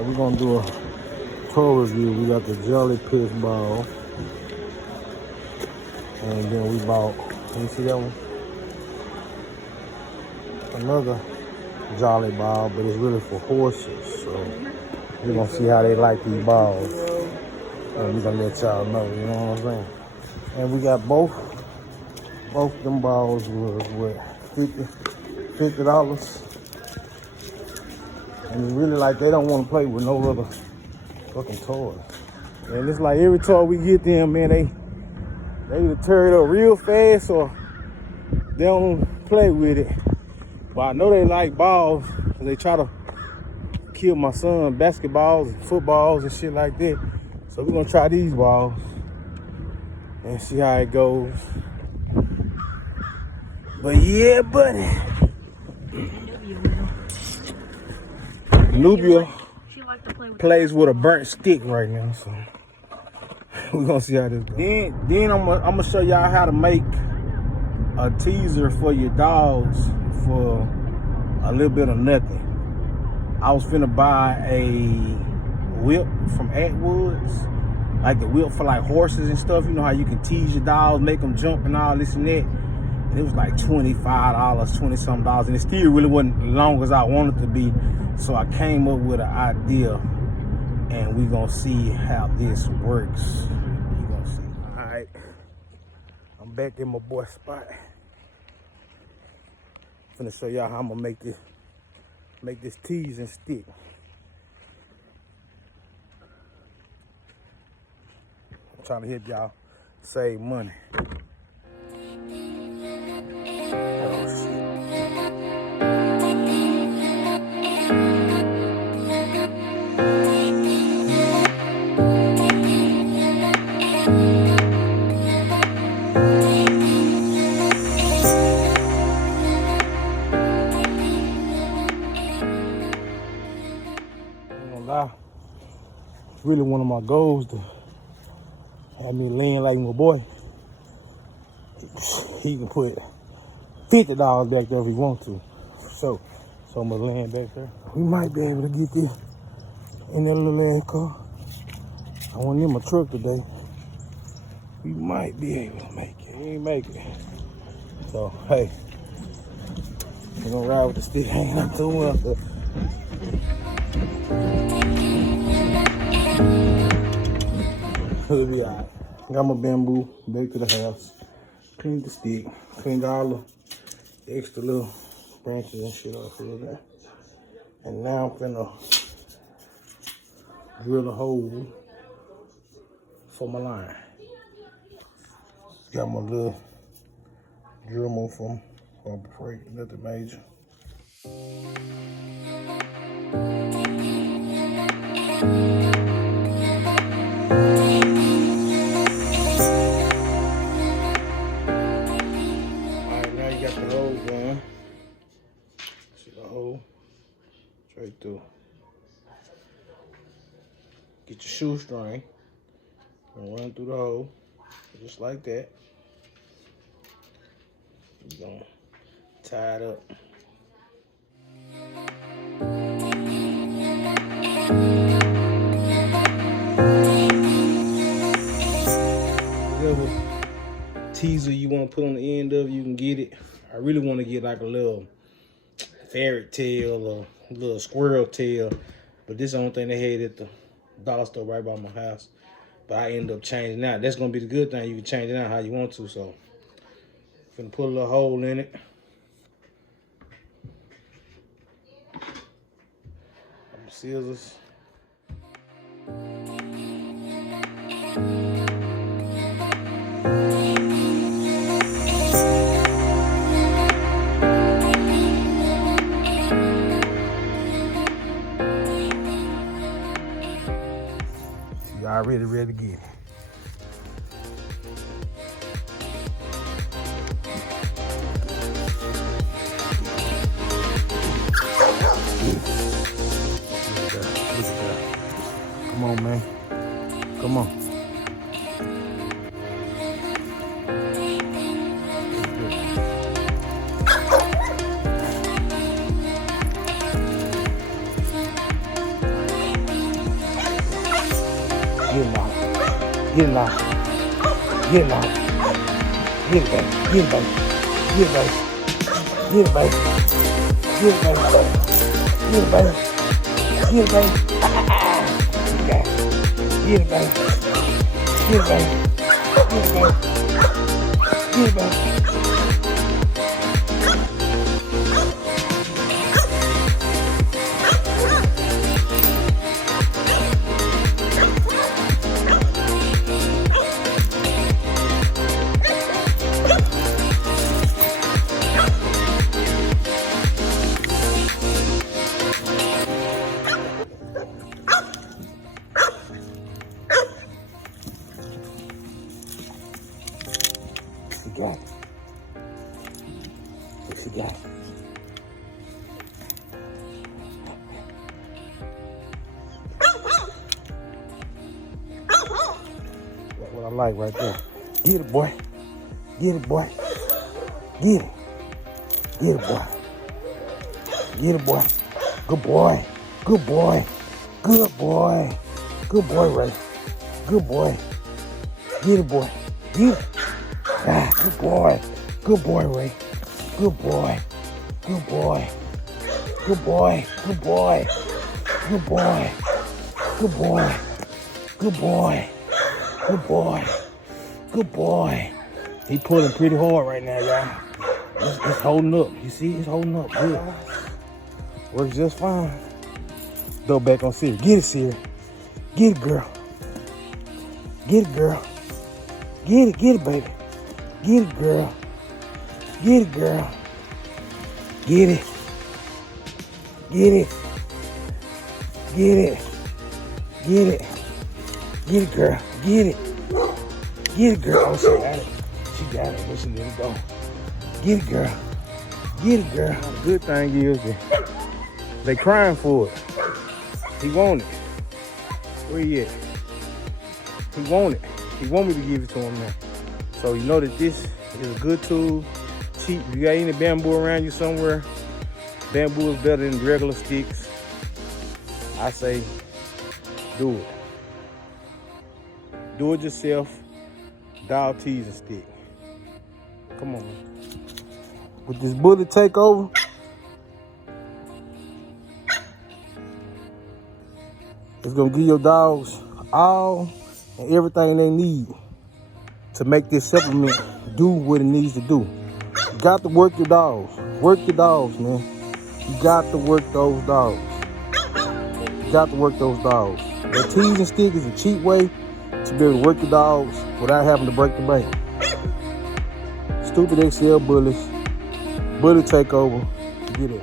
Alright, we're gonna do a toy review. We got the jelly fish ball. And then we bought, can you see that one? Another jolly ball, but it's really for horses. So we're gonna see how they like these balls. And we're gonna let y'all know, you know what I'm saying? And we got both them balls was what, $50. And it's really like they don't want to play with no other fucking toys. And it's like every toy we get them, man, they either tear it up real fast or they don't play with it. But I know they like balls because they try to kill my son basketballs and footballs and shit like that. So we're gonna try these balls and see how it goes. But yeah, buddy. Nubia plays with a burnt stick right now, so we're gonna see how this goes. Then I'm gonna show y'all how to make a teaser for your dogs for a little bit of nothing. I was finna buy a whip from Atwoods, like the whip for like horses and stuff. You know how you can tease your dogs, make them jump and all this and that. And it was like $25, $20-something, and it still really wasn't as long as I wanted it to be. So I came up with an idea, and we gonna see how this works. You gonna see. All right, I'm back in my boy spot. I'm finna show y'all how I'm gonna make this teasing stick. I'm trying to help y'all save money. It's really one of my goals to have me laying like my boy. He can put $50 back there if he wants to. So I'm gonna land back there. We might be able to get this in that little ass car. I want in my truck today. We might be able to make it. We ain't make it. So hey, we're gonna ride with the stick hanging up to one. It'll be alright. Got my bamboo back to the house. Cleaned the stick. Cleaned all the extra little branches and shit off of there. And now I'm gonna drill a hole for my line. Got my little Dremel from Break, nothing major. Straight through. Get your shoestring and run through the hole, just like that. You're gonna tie it up. Whatever teaser you want to put on the end of it, you can get it. I really want to get like a little ferret tail or a little squirrel tail, but this is the only thing they had at the dollar store right by my house. But I ended up changing out. That's gonna be the good thing. You can change it out how you want to. So I'm gonna put a little hole in it. Scissors. Y'all ready to get it. Come on, man. Come on. Get it out. Get it out. Get it, baby. Get it, baby. Get it, baby. Get it, baby. Get it, baby. Get it, baby. Get it, baby. Get it, baby. Get it, baby. Get it, baby. Get it, baby. She got it. She got it. That's what I like right there. Get it, boy. Get it, boy. Get it. Get it, boy. Get it, boy. Good boy. Good boy. Good boy. Good boy, Ray. Good boy. Get it, boy. Get it. Ah, good boy. Good boy, Ray. Good boy. Good boy. Good boy. Good boy. Good boy. Good boy. Good boy. Good boy. Good boy. He pulling pretty hard right now, y'all. It's holding up. You see? It's holding up. Good. Works just fine. Throw back on Siri. Get it, Siri. Get it, girl. Get it, girl. Get it. Get it, baby. Get it, girl. Get it, girl. Get it. Get it. Get it. Get it. Get it, girl. Get it. Get it, girl. Oh, she got it. She got it, but she let it go. Get it, girl. Get it, girl. The good thing is that they crying for it. He want it. Where he at? He want it. He want me to give it to him now. So you know that this is a good tool. Cheap. If you got any bamboo around you somewhere, bamboo is better than regular sticks. I say do it. Do it yourself. Dog Teasing Stick. Come on, man. With this bullet takeover, it's gonna give your dogs all and everything they need to make this supplement do what it needs to do. You got to work your dogs. Work your dogs, man. You got to work those dogs. You got to work those dogs. The teasing stick is a cheap way to be able to work your dogs without having to break the bank. Stupid XL bullies, bullet takeover, get it.